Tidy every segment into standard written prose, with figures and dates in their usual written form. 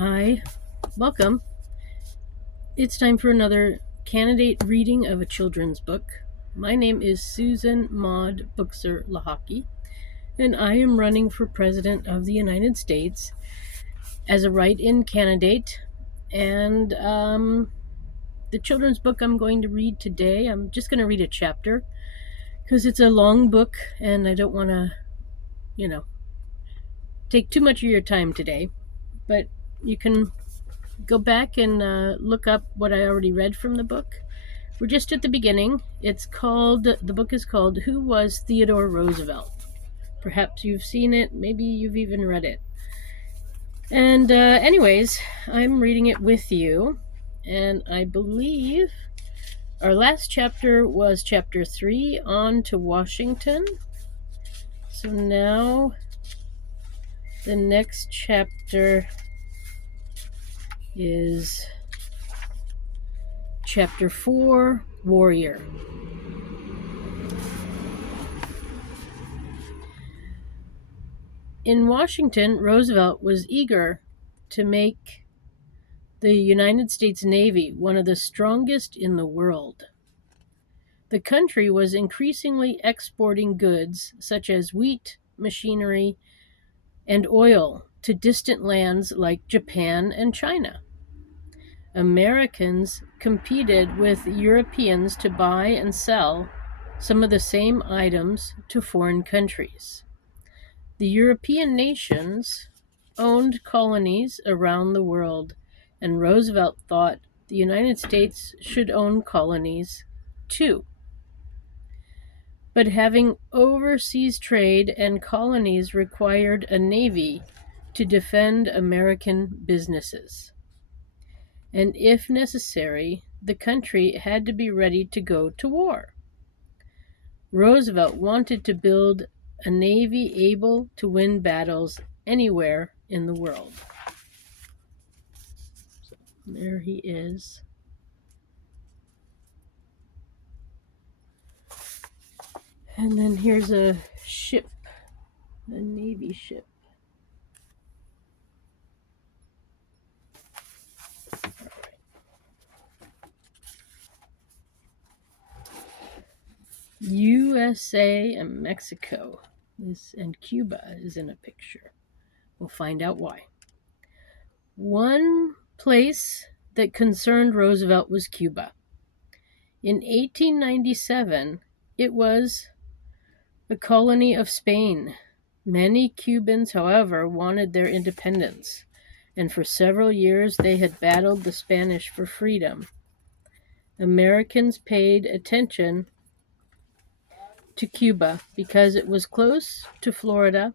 Hi, welcome. It's time for another candidate reading of a children's book. My name is Susan Maud Buchser-Lochocki, and I am running for President of the United States as a write-in candidate. And the children's book I'm going to read today, I'm just going to read a chapter because it's a long book and I don't want to, you know, take too much of your time today. But you can go back and look up what I already read from the book. We're just at the beginning. The book is called Who Was Theodore Roosevelt? Perhaps you've seen it, maybe you've even read it. And, anyways, I'm reading it with you, and I believe our last chapter was chapter 3, On to Washington. So now the next chapter is chapter 4, Warrior. In Washington, Roosevelt was eager to make the United States Navy one of the strongest in the world. The country was increasingly exporting goods such as wheat, machinery, and oil to distant lands like Japan and China. Americans competed with Europeans to buy and sell some of the same items to foreign countries. The European nations owned colonies around the world, and Roosevelt thought the United States should own colonies too. But having overseas trade and colonies required a navy to defend American businesses. And if necessary, the country had to be ready to go to war. Roosevelt wanted to build a navy able to win battles anywhere in the world. So there he is. And then here's a ship, a Navy ship. USA and Mexico. And Cuba is in a picture. We'll find out why. One place that concerned Roosevelt was Cuba. In 1897, it was a colony of Spain. Many Cubans, however, wanted their independence, and for several years they had battled the Spanish for freedom. Americans paid attention to Cuba because it was close to Florida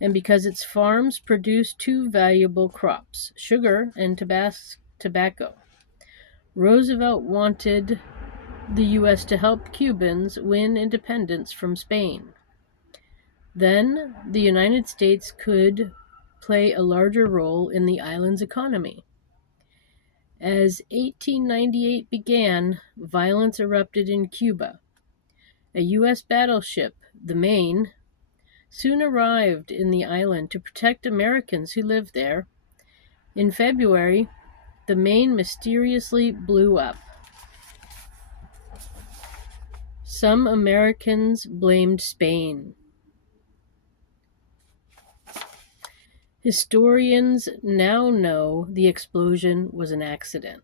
and because its farms produced two valuable crops, sugar and tobacco. Roosevelt wanted the U.S. to help Cubans win independence from Spain. Then the United States could play a larger role in the island's economy. As 1898 began, violence erupted in Cuba. A U.S. battleship, the Maine, soon arrived in the island to protect Americans who lived there. In February, the Maine mysteriously blew up. Some Americans blamed Spain. Historians now know the explosion was an accident.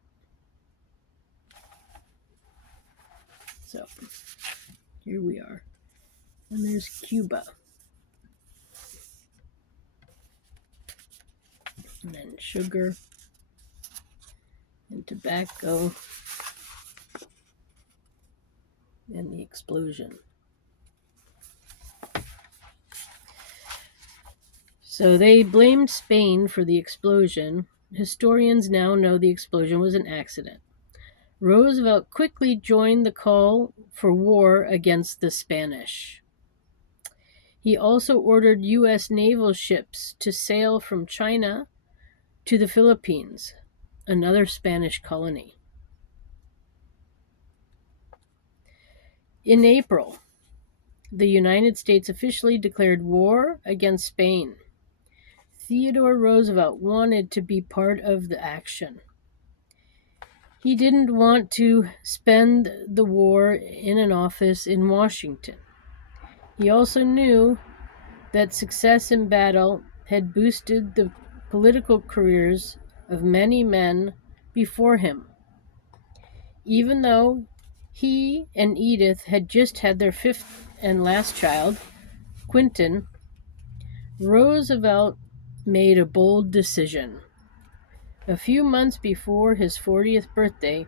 So, here we are. And there's Cuba. And then sugar and tobacco and the explosion. So they blamed Spain for the explosion. Historians now know the explosion was an accident. Roosevelt quickly joined the call for war against the Spanish. He also ordered U.S. naval ships to sail from China to the Philippines, another Spanish colony. In April, the United States officially declared war against Spain. Theodore Roosevelt wanted to be part of the action. He didn't want to spend the war in an office in Washington. He also knew that success in battle had boosted the political careers of many men before him. Even though he and Edith had just had their fifth and last child, Quinton, Roosevelt made a bold decision. A few months before his 40th birthday,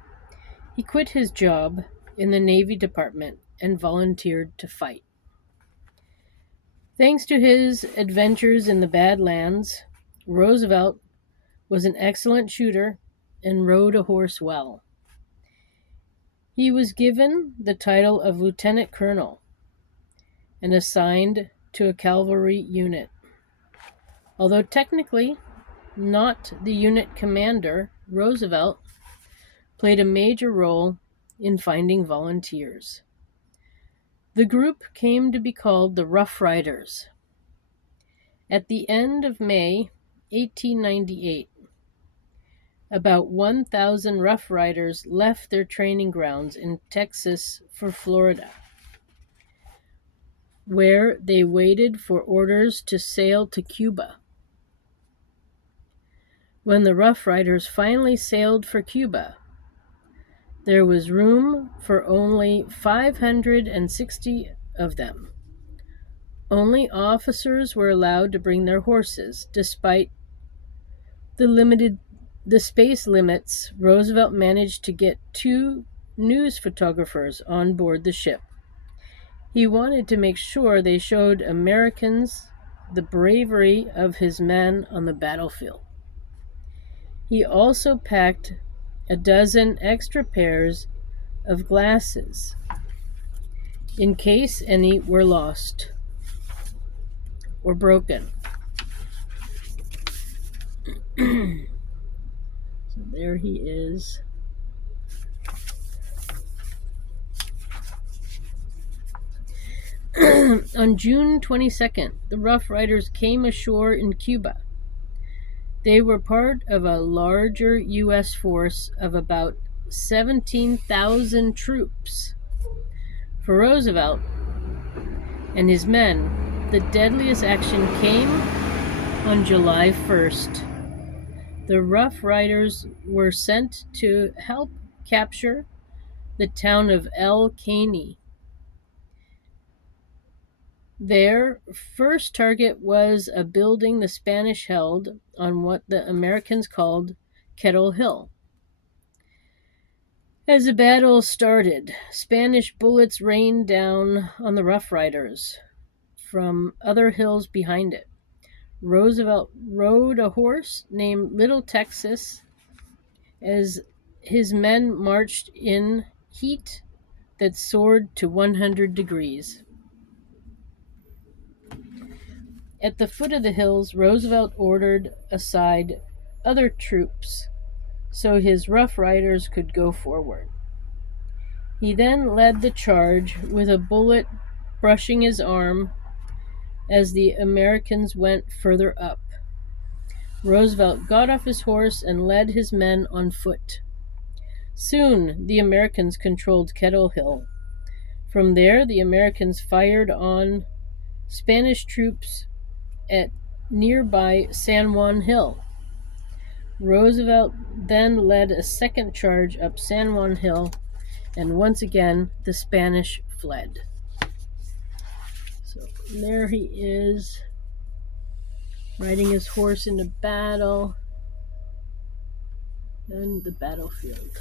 he quit his job in the Navy Department and volunteered to fight. Thanks to his adventures in the Badlands, Roosevelt was an excellent shooter and rode a horse well. He was given the title of lieutenant colonel and assigned to a cavalry unit. Although technically not the unit commander, Roosevelt played a major role in finding volunteers. The group came to be called the Rough Riders. At the end of May 1898, about 1,000 Rough Riders left their training grounds in Texas for Florida, where they waited for orders to sail to Cuba. When the Rough Riders finally sailed for Cuba, there was room for only 560 of them. Only officers were allowed to bring their horses. Despite the space limits, Roosevelt managed to get 2 news photographers on board the ship. He wanted to make sure they showed Americans the bravery of his men on the battlefield. He also packed a dozen extra pairs of glasses in case any were lost or broken. So there he is. On June 22nd, the Rough Riders came ashore in Cuba. They were part of a larger U.S. force of about 17,000 troops. For Roosevelt and his men, the deadliest action came on July 1st. The Rough Riders were sent to help capture the town of El Caney. Their first target was a building the Spanish held on what the Americans called Kettle Hill. As the battle started, Spanish bullets rained down on the Rough Riders from other hills behind it. Roosevelt rode a horse named Little Texas as his men marched in heat that soared to 100 degrees. At the foot of the hills, Roosevelt ordered aside other troops so his Rough Riders could go forward. He then led the charge with a bullet brushing his arm as the Americans went further up. Roosevelt got off his horse and led his men on foot. Soon the Americans controlled Kettle Hill. From there, the Americans fired on Spanish troops at nearby San Juan Hill. Roosevelt then led a second charge up San Juan Hill, and once again the Spanish fled. So there he is, riding his horse into battle and the battlefield.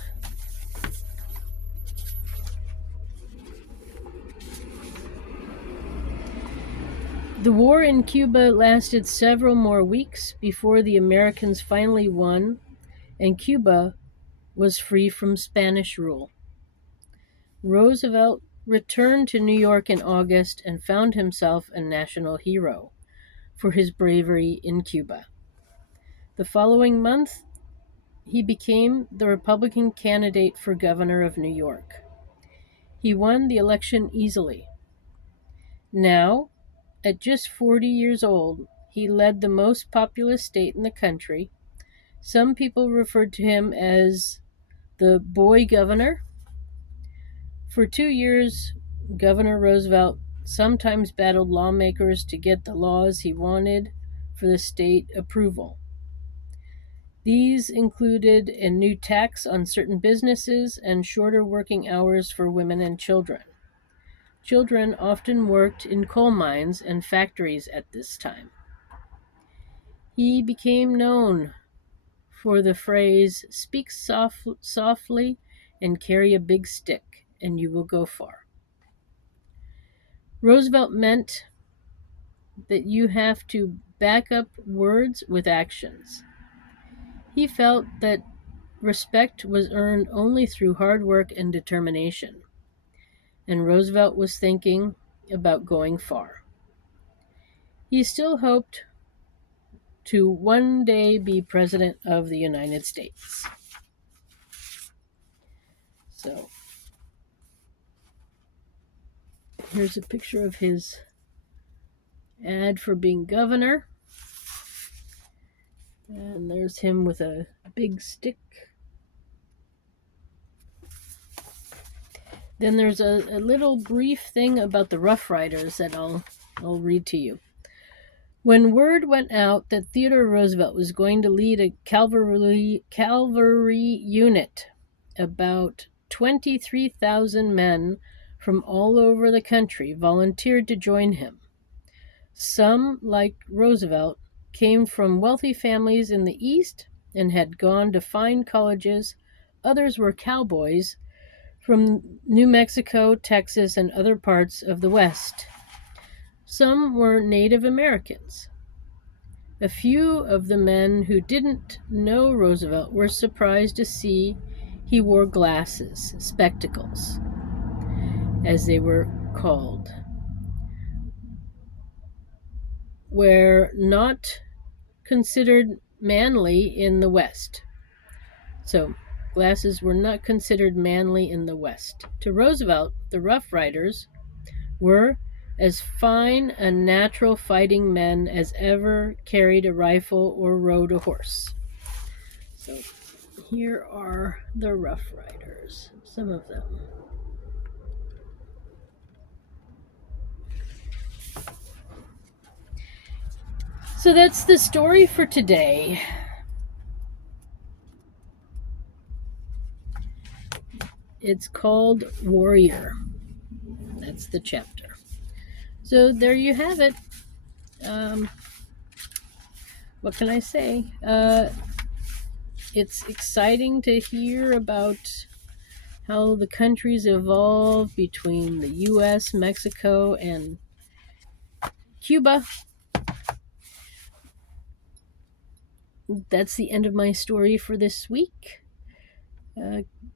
The war in Cuba lasted several more weeks before the Americans finally won and Cuba was free from Spanish rule. Roosevelt returned to New York in August and found himself a national hero for his bravery in Cuba. The following month, he became the Republican candidate for governor of New York. He won the election easily. Now, at just 40 years old, he led the most populous state in the country. Some people referred to him as the boy governor. For 2 years, Governor Roosevelt sometimes battled lawmakers to get the laws he wanted for the state approval. These included a new tax on certain businesses and shorter working hours for women and children. Children often worked in coal mines and factories at this time. He became known for the phrase, "Speak softly and carry a big stick, and you will go far." Roosevelt meant that you have to back up words with actions. He felt that respect was earned only through hard work and determination, and Roosevelt was thinking about going far. He still hoped to one day be President of the United States. So, here's a picture of his ad for being governor. And there's him with a big stick. Then there's a little brief thing about the Rough Riders that I'll read to you. When word went out that Theodore Roosevelt was going to lead a cavalry unit, about 23,000 men from all over the country volunteered to join him. Some, like Roosevelt, came from wealthy families in the East and had gone to fine colleges. Others were cowboys from New Mexico, Texas, and other parts of the West. Some were Native Americans. A few of the men who didn't know Roosevelt were surprised to see he wore glasses, spectacles, as they were called, were not considered manly in the West. So, glasses were not considered manly in the West. To Roosevelt, the Rough Riders were as fine and natural fighting men as ever carried a rifle or rode a horse. So, here are the Rough Riders, some of them. So that's the story for today. It's called Warrior. That's the chapter. So there you have it. What can I say? It's exciting to hear about how the countries evolved between the U.S., Mexico, and Cuba. That's the end of my story for this week.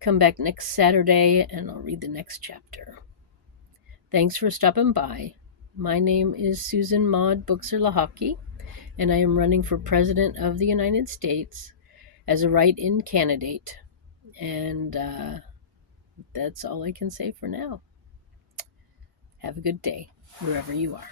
Come back next Saturday and I'll read the next chapter. Thanks for stopping by. My name is Susan Maud Buchser-Lochocki, and I am running for President of the United States as a write-in candidate. And that's all I can say for now. Have a good day, wherever you are.